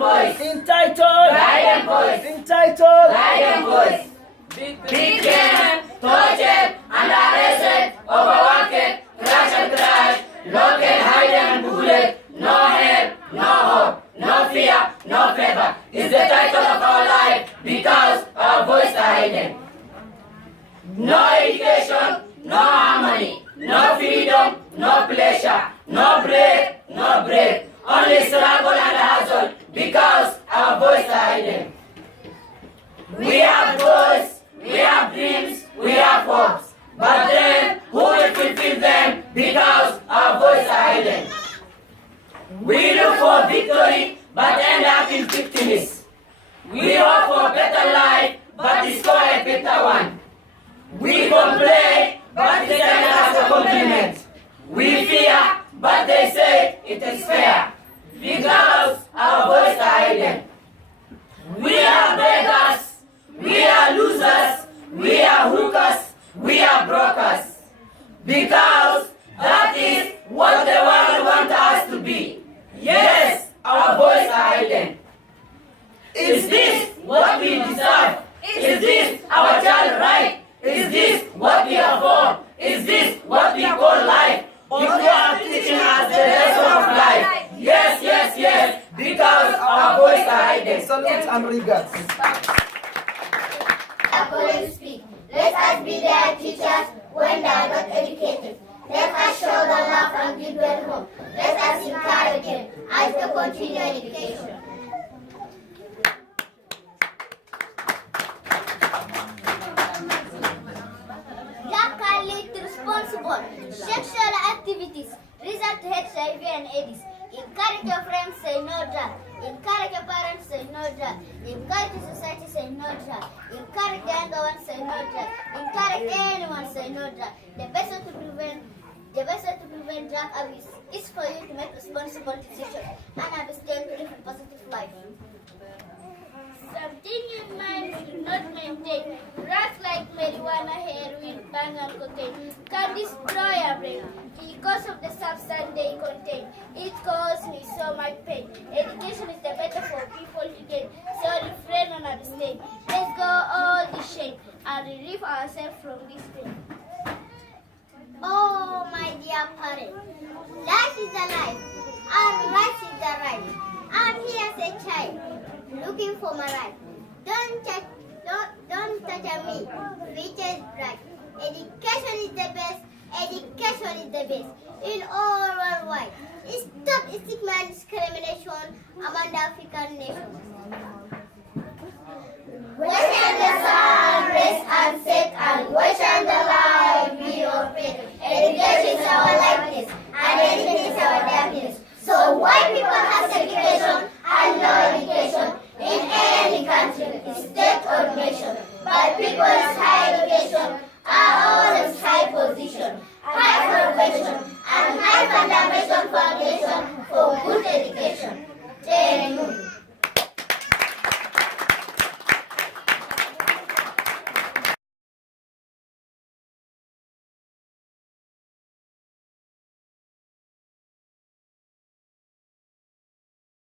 voice. Entitled. Guiding voice. Entitled. Guiding voice. Beaten, tortured, and arrested, overworked, crash and crash, locked, hide and bullet, no help, no hope, no fear, no favor. Is the title of our life because our voice are hidden. No education, no harmony, no freedom, no pleasure, no break, no break. Only struggle and hustle because our voice are hidden. We have goals, we have dreams, we have hopes. But then, who will fulfill them because our voice are hidden? We look for victory, but end up in victims. We hope for a better life, but discover a better one. We complain, but they send us a compliment. We fear, but they say it is fair. Because our voice are hidden. We are beggars, we are losers, we are hookers, we are brokers. Because that is what the world wants us to be. Yes, our voice are hidden. Is this what we deserve? Is this our child right? Is this what we are for? Is this what we call life? If you are teaching us the lesson of life, yes, yes, yes, because our voice are hidden. Salute and regards. Are going to speak. Let us be their teachers when they are not educated. Let us show them love and goodwill home. Let us encourage them as they continue education. Drug can lead to responsible sexual activities, result to HIV and AIDS. Encourage your friends, say no drug. Encourage your parents, say no drug. Encourage the society, say no drug. Encourage the younger ones, say no drug. Encourage anyone, say no drug. The best way to prevent drug abuse is for you to make responsible decisions and abstain to live a positive life. Something in mind we do not maintain. Drugs like marijuana, heroin, bang and cocaine can destroy our brain because of the substance they contain. It causes me so much pain. Education is the better for people to gain. So refrain and abstain. Let's go all the shame and relieve ourselves from this pain. Oh, my dear parents, life is a life and right is the right. I'm here as a child, looking for my right. Don't touch me. Future is bright. Education is the best. Education is the best in all worldwide. Stop stigma and discrimination among the African nations. Where shall the sun rest and set, and where shall the light be your faith? Education is our likeness, and education is our darkness. So why people have segregation and no education in any country, state or nation? But people's high education are always high position, high profession, and high fundamental foundation for good education.